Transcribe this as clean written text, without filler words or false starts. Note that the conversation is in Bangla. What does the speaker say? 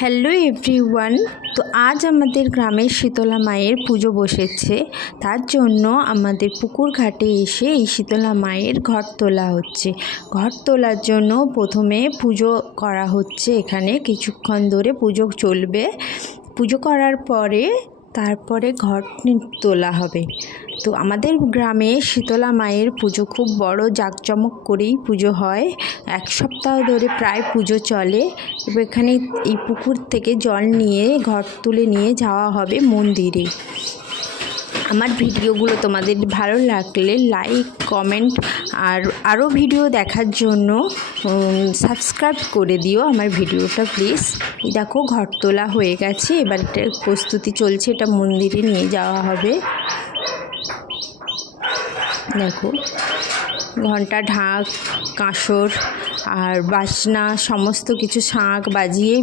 Hello everyone. তো আজ আমাদের গ্রামের শীতলা মায়ের পুজো বসেছে, তার জন্য আমাদের পুকুর ঘাটে এসে এই শীতলা মায়ের ঘট তোলা হচ্ছে। ঘট তোলার জন্য প্রথমে পুজো করা হচ্ছে, এখানে কিছুক্ষণ ধরে পুজো চলবে। পুজো করার পরে তারপরে ঘট তোলা হবে। তো আমাদের গ্রামে শীতলা মায়ের পুজো খুব বড় জাঁকজমক করেই পুজো হয়। এক সপ্তাহ ধরে প্রায় পুজো চলে। এবার এখানে এই পুকুর থেকে জল নিয়ে ঘট তুলে নিয়ে যাওয়া হবে মন্দিরে। আমার ভিডিওগুলো তোমাদের ভালো লাগলে লাইক, কমেন্ট আর আরও ভিডিও দেখার জন্য সাবস্ক্রাইব করে দিও আমার ভিডিওটা প্লিজ। দেখো ঘট তোলা হয়ে গেছে, এবার এটা প্রস্তুতি চলছে, এটা মন্দিরে নিয়ে যাওয়া হবে। দেখো ঘণ্টা, ঢাক, কাঁসর আর বাজনা সমস্ত কিছু শাঁখ বাজিয়েই